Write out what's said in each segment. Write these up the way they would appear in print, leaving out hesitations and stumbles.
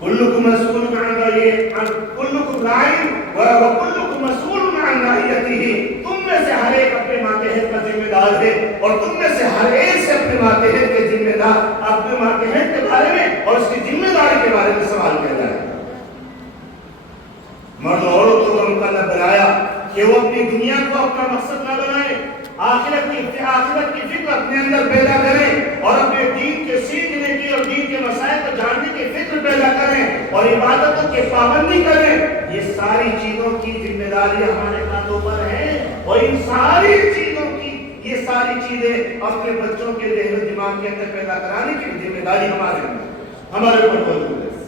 کلکم مسئول عن کلکم راعٍ وکلکم مسئول عن رعیتہ، تم میں سے ہر ایک اپنے ماتحت کا ذمہ دار ہے، اور تم میں سے ہر ایک سے اپنے ماتحت کے ذمہ دار اپنے ماتحت کے بارے میں اور اس کی ذمہ داری کے بارے میں سوال کیا جائے گا۔ مرد و عورتوں کو مکلف بنایا کہ وہ اپنی دنیا کو اپنا مقصد نہ بنائیں، آخرت کی فکر اپنے اندر پیدا کریں، اور اپنے دین کے سیکھنے کی اور دین کے مسائل کو جاننے کی فکر پیدا کریں، اور عبادتوں کی پابندی کریں۔ یہ ساری چیزوں کی ذمہ داری ہمارے کاندھوں پر ہے، اور ان ساری چیزوں کی یہ ساری چیزیں اپنے بچوں کے ذہن و دماغ کے اندر پیدا کرانے کی ذمہ داری ہمارے اوپر موجود ہے۔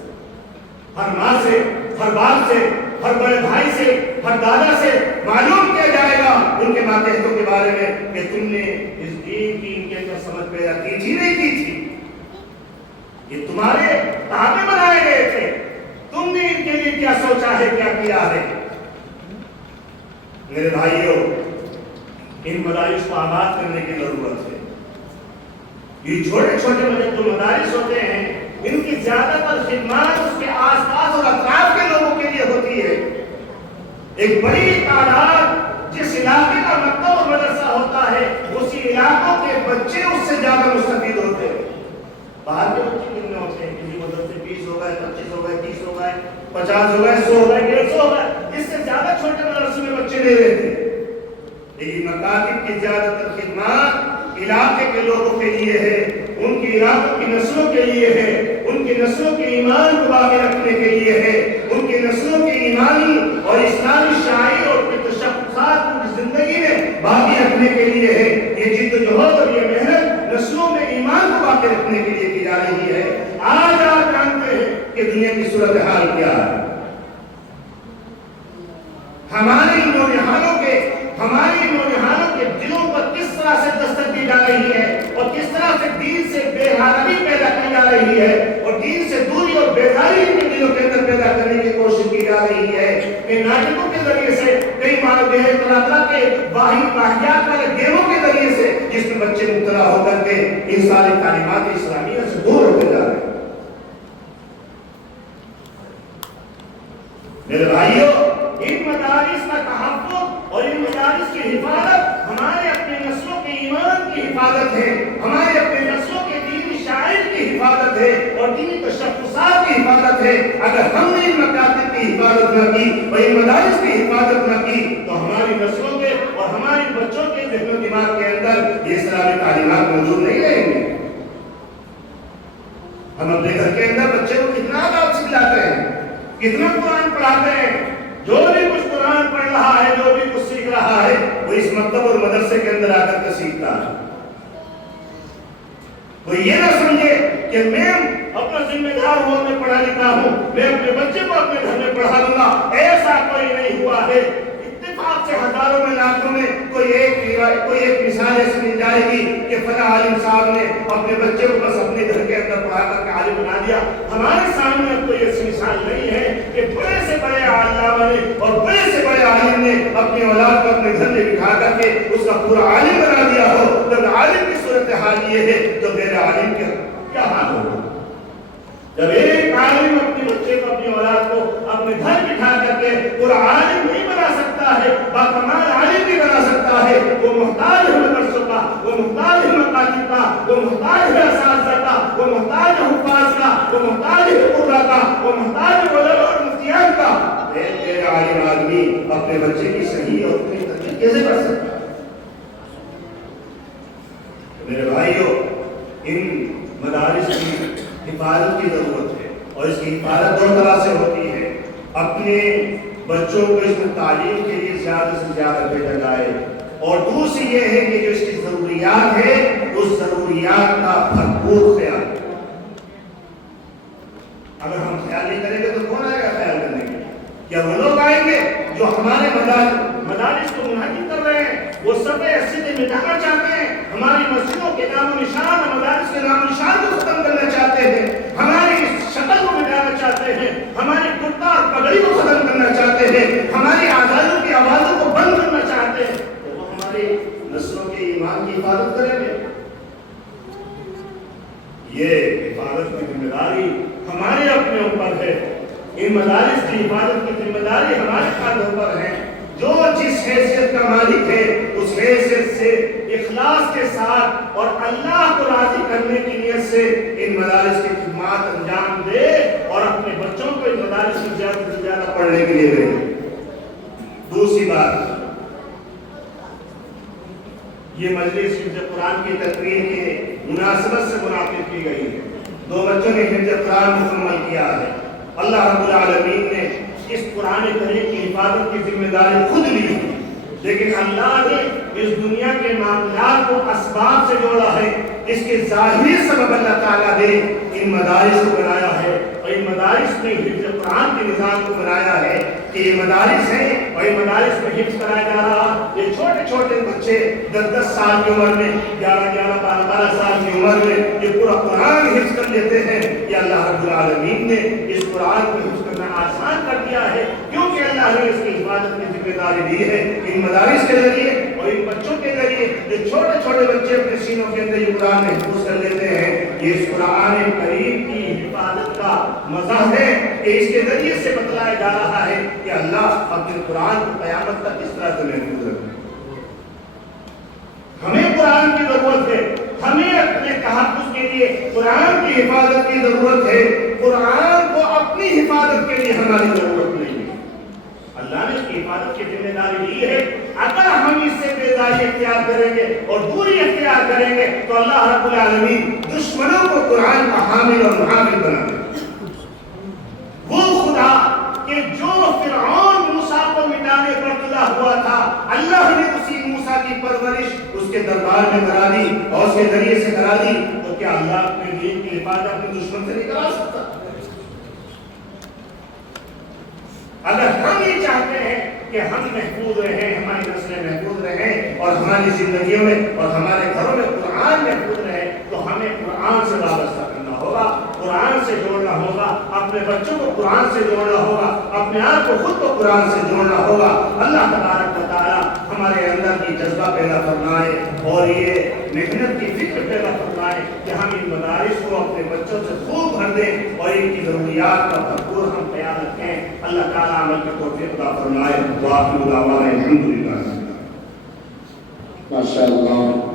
ہر ماں سے، ہر باپ سے، ہر بڑے بھائی سے، ہر دادا سے معلوم کیا جائے گا ان کے ماتحتوں کے بارے میں کہ تم نے اس دین کی ان کے اندر سمجھ پیدا کی تھی نہیں کی تھی، یہ تمہارے تابع بنائے گئے تھے، تم نے ان کے لیے کیا سوچا ہے، کیا کیا ہے۔ میرے بھائیوں، ان مدارس کو آباد کرنے کی ضرورت ہے۔ یہ چھوٹے چھوٹے جو مدارس ہوتے ہیں، ان کی زیادہ تر خدمات اس کے آس پاس اور اطراف کے لوگوں کے لیے ہوتی ہے۔ ایک بڑی تعداد جس علاقے کا مکتب اور مدرسہ ہوتا ہے، اسی علاقوں کے بچے اس سے زیادہ مستفید ہوتے ہیں۔ باہر کے بچے کتنے ہوتے ہیں؟ کسی مدرسے 20 ہو گئے، 25 ہو گئے، 30 ہو گئے، 50 ہو گئے، 100 ہو گئے، 150 ہو گئے، اس سے زیادہ چھوٹے مدرسے میں بچے نہیں رہتے۔ لیکن مکاتب کی زیادہ تر خدمات علاقے کے لوگوں کے لیے ہے، ان کی علاقوں کی نسلوں کے لیے ہے، ان کی نسلوں کے ایمان کو باقی رکھنے کے لیے ہے، ان کی نسلوں کے ایمانی اور اسلامی شاعر اور تشخصات کو زندگی میں باقی رکھنے کے لیے ہے۔ یہ جد و جہد اور یہ محنت نسلوں میں ایمان کو باقی رکھنے کے لیے کی جا رہی ہے۔ آج آپ جانتے ہیں کہ دنیا کی صورتحال کیا ہے۔ ہمارے نوجوانوں کے دلوں پر کس طرح سے دستک دی جا رہی ہے، اور کس طرح سے دین سے بے حرمی پیدا کی جا رہی ہے، اور دین سے دوری اور بیداری ان کے دلوں کے اندر پیدا کرنے کی کوشش کی جا رہی ہے۔ کہ ناٹکوں کے ذریعے سے، کئی طرح طرح کے واحد والے گیموں کے ذریعے سے، جس میں بچے مبتلا ہو کر کے ان ساری تعلیمات اسلامیہ سے دور ہوتے جا رہے ہیں۔ میرے بھائیوں، ان مدارس کا تحفظ اور ان مدارس کی حفاظت ہمارے اپنے نسلوں کے ایمان کی حفاظت ہے، ہمارے اپنے نسلوں کے دینی شاعر کی حفاظت ہے، اور دینی تشخصات کی حفاظت ہے۔ اگر ہم نے ان مکاتب کی حفاظت نہ کی اور ان مدارس کی حفاظت نہ کی تو ہماری نسلوں کے اور ہمارے بچوں کے ذہن و دماغ کے اندر یہ اسلامی تعلیمات موجود نہیں رہیں گے۔ ہم اپنے گھر کے اندر بچے کو کتنا آداب سکھلاتے ہیں، کتنا قرآن پڑھاتے ہیں۔ جو بھی کچھ قرآن پڑھ رہا ہے، جو بھی کچھ سیکھ رہا ہے، وہ اس مکتب اور مدرسے کے اندر آ کر کے سیکھتا ہے۔ کوئی یہ نہ سمجھے کہ میں اپنا ذمہ دار ہوں، میں پڑھا لکھا ہوں، میں اپنے بچے کو اپنے گھر میں پڑھا لوں گا، ایسا کوئی نہیں ہوا ہے۔ اتفاق سے ہزاروں میں لاکھوں میں کوئی ایک مثال ایسی مل جائے گی کہ فلاں عالم صاحب نے اپنے بچے کو بس اپنے گھر کے اندر پڑھا کر کے عالم بنا دیا۔ ہمارے سامنے اب کوئی ایسی مثال نہیں ہے کہ بڑے سے بڑے علامہ نے اور بڑے سے بڑے عالم نے اپنی اولاد کو اپنے گھر میں بٹھا کر کے اس کا پورا عالم بنا دیا ہو۔ جب عالم کی صورتحال یہ ہے تو میرے عالم کا کیا حال ہوگا؟ جب ایک عالم اپنے بچے کو، اپنی اولاد کو اپنے گھر بٹھا کر کے پورا عالم نہیں بنا سکتا ہے، باکمال عالم نہیں بنا سکتا ہے، وہ محتاج ہے مدرسوں کا، وہ محتاج ہے مکاتب کا، وہ محتاج ہے اساتذہ کا، وہ محتاج ہے حفاظ کا، وہ محتاج ہے قرہ کا، وہ محتاج ہے علماء اور مفتیان کا۔ ایک عالم آدمی اپنے بچے کی صحیح اور اپنی تربیت کیسے کر سکتا ہے؟ میرے بھائیوں، ان مدارس کی حفاظت کی ضرورت ہے، اور اس کی حفاظت دو طرح سے ہوتی ہے۔ اپنے بچوں کو اس میں تعلیم کے لیے زیادہ سے زیادہ بھیجا جائے، اور دوسری یہ ہے کہ جو اس کی ضروریات ہے اس ضروریات کا بھرپور خیال۔ اگر ہم خیال نہیں کریں گے تو کون آئے گا خیال کرنے کے؟ کیا وہ لوگ آئیں گے جو ہمارے مدارس کو منہدم کر رہے ہیں؟ وہ سب سیدھے مٹانا چاہتے ہیں، ہماری مسجدوں کے نام و نشان، مدارس کے نام و نشان کو ختم کرنا چاہتے ہیں، ہماری شکل کو مٹانا چاہتے ہیں، ہماری کرتا اور پگڑی کو ختم کرنا چاہتے ہیں، ہماری آزادوں کی آوازوں کو بند کرنا چاہتے ہیں، تو وہ ہماری نسلوں کے ایمان کی حفاظت کریں گے؟ یہ حفاظت کی ذمہ داری ہمارے اپنے اوپر ہے، ان مدارس کی حفاظت کی ذمہ داری ہمارے کاندھوں پر ہے۔ جو جس حیثیت کا مالک ہے اس حیثیت سے اخلاص کے ساتھ اور اللہ کو راضی کرنے کی نیت سے ان مدارس کی خدمات انجام دے اور اپنے بچوں کو ان مدارس میں زیادہ سے زیادہ پڑھنے کے لیے بھیجے۔ دوسری بات، یہ مجلس حفظ قرآن کی تقریر کی مناسبت سے منعقد کی گئی ہے۔ 2 بچوں نے حفظ قرآن مکمل کیا ہے۔ اللہ رب العالمین نے اس قرآن کریم کی حفاظت کی ذمہ داری خود لی ہے، لیکن اللہ نے اس دنیا کے معاملات کو اسباب سے جوڑا ہے۔ اس کے ظاہری سبب اللہ تعالیٰ نے ان مدارس کو بنایا ہے، اور ان مدارس میں حفظ قرآن کے نظام کو بنایا ہے کہ یہ مدارس ہیں اور یہ مدارس میں حفظ کرایا جا رہا۔ یہ چھوٹے چھوٹے بچے 10 سال کی عمر میں، 11 سال کی عمر میں یہ پورا قرآن حفظ کر لیتے ہیں۔ یہ اللہ رب العالمین نے اس قرآن کو حفظ کرنا آسان کر دیا ہے، کیونکہ اللہ نے اس کی حفاظت کی ذمہ داری دی ہے۔ ان مدارس کے ذریعے اور ان بچوں کے ذریعے جو چھوٹے چھوٹے بچے اپنے سینوں کے اندر یہ قرآن محفوظ کر لیتے ہیں، یہ اس قرآن کریم کی حفاظت کا مظہر ہے کہ اس کے ذریعے سے بتلایا جا رہا ہے کہ اللہ اپنے قرآن کو قیامت تک اس طرح سے محفوظ رکھے۔ ہمیں قرآن کی ضرورت ہے، ہمیں اپنے تحفظ کے لیے قرآن کی حفاظت کی ضرورت ہے۔ قرآن کو اپنی حفاظت کے لیے ہماری ضرورت نہیں ہے۔ اللہ نے اس کی حفاظت کی ذمہ داری لی ہے۔ اگر ہم اس سے بیزاری اختیار کریں گے اور دوری اختیار کریں گے تو اللہ رب العالمین دشمنوں کو قرآن کا حامل اور محامل بنا دے۔ وہ خدا کہ جو فرعون موسیٰ کو مٹانے پر تلا ہوا تھا، اللہ نے اسی موسیٰ کی پرورش اس کے دربار میں کرا دی اور اس کے ذریعے سے کرا دی، تو کیا اللہ اپنے دین کی حفاظت اپنے دشمن سے نہیں کرا سکتا؟ اگر ہم یہ چاہتے ہیں کہ ہم محفوظ رہیں، ہماری نسلیں محفوظ رہیں اور ہماری زندگیوں میں اور ہمارے گھروں میں قرآن محفوظ رہے، تو ہمیں قرآن سے وابستہ کرنا ہوگا، قرآن سے جوڑنا ہوگا، اپنے بچوں کو قرآن سے جوڑنا ہوگا، اپنے آپ کو خود کو قرآن سے جوڑنا ہوگا۔ اللہ تبارک و تعالی ہمارے اندر کی جذبہ پیدا فرمائے اور یہ محنت کی فکر پیدا فرمائے کہ ہم ان مدارس کو اپنے بچوں سے خوب بھر دیں اور ان کی ضروریات کا بھرپور ہم خیال رکھیں۔ اللہ تعالیٰ عمل کی توفیق عطا فرمائے۔ وآخر دعوانا الحمدللہ۔ ماشاء اللہ۔